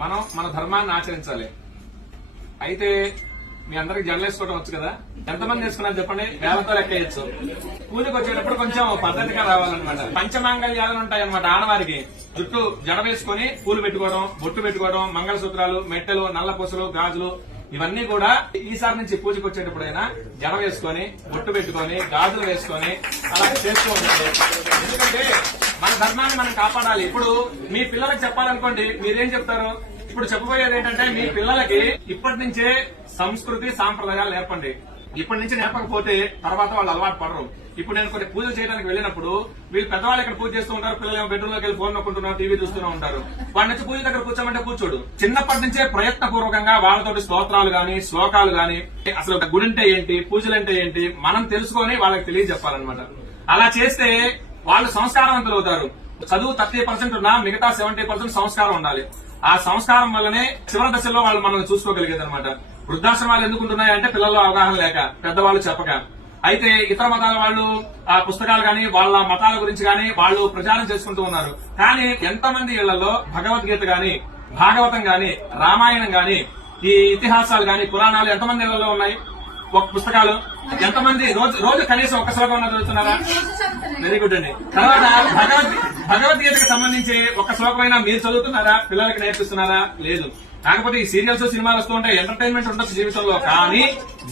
మనం మన ధర్మాన్ని ఆచరించాలి. అయితే మీ అందరికి జడలు వేసుకోవడం వచ్చు కదా, ఎంతమంది వేసుకున్నారు చెప్పండి, వేలతో లెక్కేయచ్చు. పూజకు వచ్చేటప్పుడు కొంచెం పద్ధతిగా రావాలన్నమాట. పంచమాంగళ్యాలు ఉంటాయన్నమాట. ఆడవారికి జుట్టు జడ వేసుకుని పూలు పెట్టుకోవడం, బొట్టు పెట్టుకోవడం, మంగళసూత్రాలు, మెట్టెలు, నల్ల పూసలు, గాజులు ఇవన్నీ కూడా ఈసారి నుంచి పూజకు వచ్చేటప్పుడైనా జడ వేసుకొని, బొట్టు పెట్టుకొని, గాజులు వేసుకొని అలా చేస్తూ ఉండాలి. ఎందుకంటే మన ధర్మాన్ని మనం కాపాడాలి. ఇప్పుడు మీ పిల్లలకు చెప్పాలనుకోండి, మీరేం చెప్తారు? ఇప్పుడు చెప్పబోయేది ఏంటంటే, మీ పిల్లలకి ఇప్పటి నుంచే సంస్కృతి సాంప్రదాయాలు నేర్పండి. ఇప్పటి నుంచి నేర్పకపోతే తర్వాత వాళ్ళు అలవాటు పడరు. ఇప్పుడు నేను కొన్ని పూజలు చేయడానికి వెళ్ళినప్పుడు వీళ్ళు పెద్దవాళ్ళు ఇక్కడ పూజ చేస్తూ ఉంటారు, పిల్లలు ఏమో బెడ్రూమ్ లోకి వెళ్ళి ఫోన్ నొక్కుంటున్నారు, టీవీ చూస్తూనే ఉంటారు. వాడి నుంచి పూజ దగ్గర కూర్చోమంటే కూర్చోడు. చిన్నప్పటి నుంచే ప్రయత్నపూర్వకంగా వాళ్ళతోటి స్తోత్రాలు గాని, శ్లోకాలు గాని, అసలు గుడి అంటే ఏంటి, పూజలు అంటే ఏంటి మనం తెలుసుకొని వాళ్ళకి తెలియజెప్పాలన్నమాట. అలా చేస్తే వాళ్ళు సంస్కారవంతులు అవుతారు. చదువు 30% ఉన్నా మిగతా 70% సంస్కారం ఉండాలి. ఆ సంస్కారం వల్లనే చివరి దశలో వాళ్ళు మనల్ని చూసుకోగలిగేది అనమాట. వృద్ధాశ్రమాలు ఎందుకుంటున్నాయంటే పిల్లల్లో అవగాహన లేక, పెద్దవాళ్ళు చెప్పక. అయితే ఇతర మతాల వాళ్ళు ఆ పుస్తకాలు గాని, వాళ్ళ మతాల గురించి గాని వాళ్ళు ప్రచారం చేసుకుంటూ ఉన్నారు. కానీ ఎంతమంది ఇళ్లలో భగవద్గీత గాని, భాగవతం గాని, రామాయణం గాని, ఈ ఇతిహాసాలు గాని, పురాణాలు ఎంతమంది ఇళ్లలో ఉన్నాయి? ఒక పుస్తకాలు ఎంతమంది రోజు కనీసం ఒక్క శ్లోకం చదువుతున్నారా? వెరీ గుడ్ అండి. తర్వాత భగవద్గీతకు సంబంధించి ఒక శ్లోకమైనా మీరు చదువుతున్నారా? పిల్లలకి నేర్పిస్తున్నారా? లేదు. కాకపోతే ఈ సీరియల్స్, సినిమాలు వస్తూ ఉంటాయి, ఎంటర్టైన్మెంట్ ఉండొచ్చు జీవితంలో. కానీ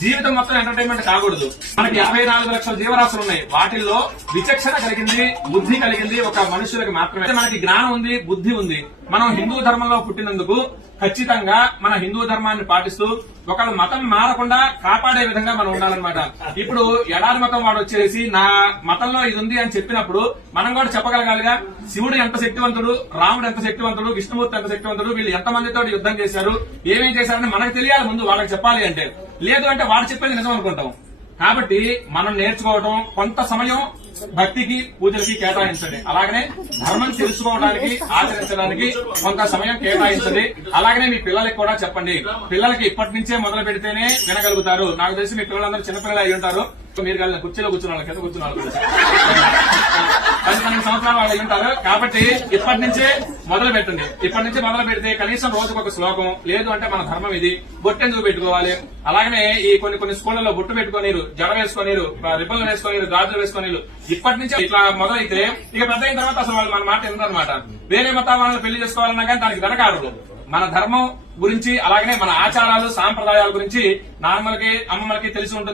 జీవితం మొత్తం ఎంటర్టైన్మెంట్ కాకూడదు. మనకి 54 లక్షల జీవరాశులు ఉన్నాయి. వాటిల్లో విచక్షణ కలిగింది, బుద్ధి కలిగింది ఒక మనుషులకు మాత్రమే. మనకి జ్ఞానం ఉంది, బుద్ధి ఉంది. మనం హిందూ ధర్మంలో పుట్టినందుకు ఖచ్చితంగా మన హిందూ ధర్మాన్ని పాటిస్తూ ఒకళ్ళ మతం మారకుండా కాపాడే విధంగా మనం ఉండాలన్నమాట. ఇప్పుడు ఎడారి మతం వాడు వచ్చేసి నా మతంలో ఇది ఉంది అని చెప్పినప్పుడు మనం కూడా చెప్పగలగాలిగా, శివుడు ఎంత శక్తివంతుడు, రాముడు ఎంత శక్తివంతుడు, విష్ణుమూర్తి ఎంత శక్తివంతుడు, వీళ్ళు ఎంతమందితో యుద్ధం చేశారు, ఏమేం చేశారని మనకు తెలియాలి ముందు వాళ్ళకి చెప్పాలి అంటే. లేదు అంటే వాడు చెప్పేది నిజం అనుకుంటాం. కాబట్టి మనం నేర్చుకోవడం, కొంత సమయం భక్తికి, పూజలకి కేటాయించండి. అలాగనే ధర్మం తెలుసుకోవడానికి, ఆచరించడానికి కొంత సమయం కేటాయించండి. అలాగనే మీ పిల్లలకి కూడా చెప్పండి. పిల్లలకి ఇప్పటి నుంచే మొదలు పెడితేనే వినగలుగుతారు. నాకు తెలిసి మీ పిల్లలందరూ చిన్నపిల్లలు అయి ఉంటారు. మీరు కలిగిన కుర్చీలో కూర్చున్న వాళ్ళ కింద కూర్చున్న వాళ్ళు 10-12 సంవత్సరాలు వాళ్ళు అయి ఉంటారు. కాబట్టి ఇప్పటి నుంచే మొదలు పెట్టండి. ఇప్పటి నుంచి మొదలు పెడితే కనీసం రోజుకు ఒక శ్లోకం, లేదు అంటే మన ధర్మం ఇది, బొట్టెందుకు పెట్టుకోవాలి. అలాగనే ఈ కొన్ని స్కూళ్లలో బొట్టు పెట్టుకోనీరు, జడ వేసుకోనీరు, రిబ్బన్లు వేసుకోనీరు, గాజులు వేసుకోనీరు. ఇప్పటి నుంచి ఇట్లా మొదలైతే ఇక పెద్ద అయిన తర్వాత అసలు వాళ్ళు మన మాట ఎందుకనమాట. వేరే మతాల వాళ్ళని పెళ్లి చేసుకోవాలన్నా కానీ దానికి వెనకాడరు. మన ధర్మం గురించి, అలాగనే మన ఆచారాలు, సాంప్రదాయాల గురించి నాన్నమ్మలకి, అమ్మమ్మలకి తెలిసి ఉంటుంది.